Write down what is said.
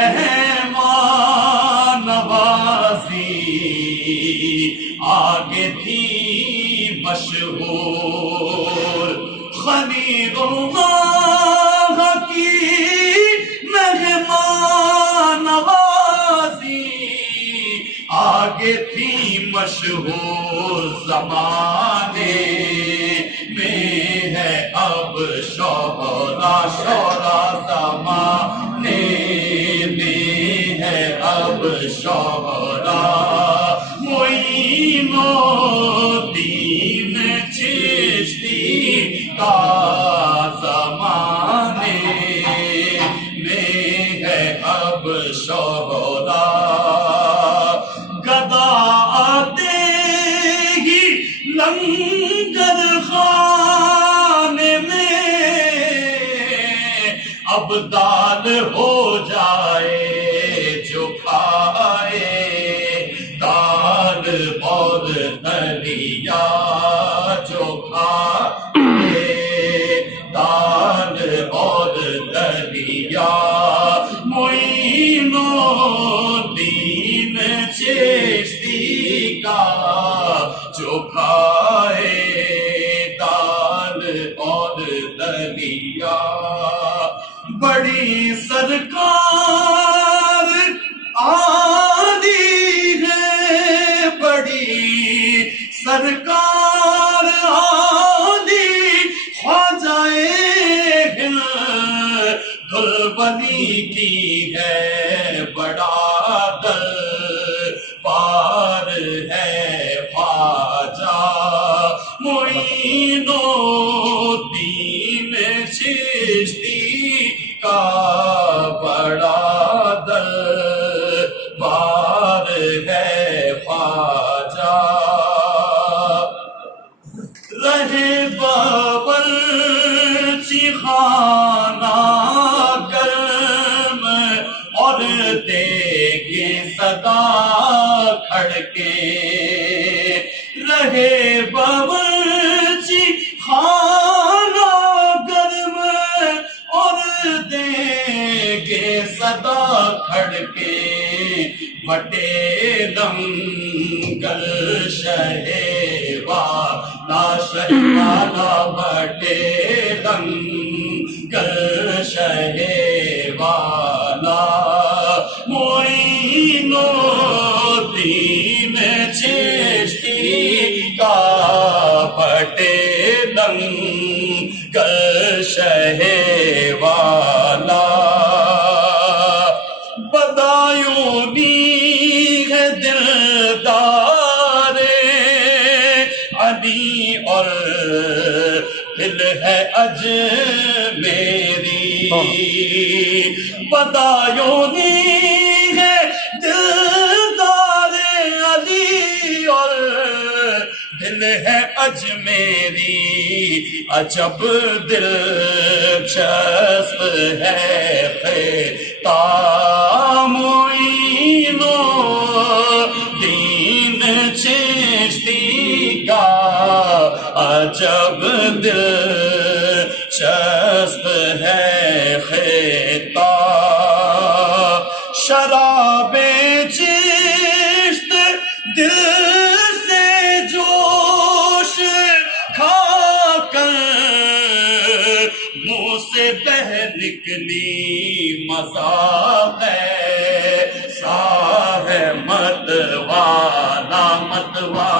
مہمان نوازی آگے تھی مشہور، خلید اللہ کی مہمان نوازی آگے تھی مشہور، زمانے میں ہے اب شہرا شہرا، زمانے میں ہے اب شہرا، معین الدین چشتی کا زمانے میں ہے اب شہرا، گدا آتے ہی لنگر خانے میں اب دال ہو جائے جو کھائے، دال اور دلیا جو کھائے، دال اور دلیا، معین الدین چشتی کا جو کھائے دال اور دلیا، بڑی سرکار آدھی ہے، بڑی سرکار آدھی، خواجہ ہند دلبری کی ہے، بڑا دربار ہے خواجہ معین الدین چشتی کا، بڑا دربار ہے خواجہ، رہے باورچی خانہ گرم اور دیگے صدا کھڑکے، رہے باورچی خانہ گرم اور دیگے صدا کھڑکے، بٹے لنگر شہوالا شہوالا، بٹے لنگر شہوالا، معین الدین چشتی کا، بٹے لنگر شہوالا، بدایونی ہے دلدار علی اور دل ہے اجمیری، بدایونی ہے دلدار علی اور دل ہے اجمیری، عجب دلچسپ ہے خطاب معین الدین چشتی کا، عجب دلچسپ ہے خطاب، شراب چشت دل سے جوش کھا کر منہ سے بہ نکلی، مذاق ہے مت والا مت والا،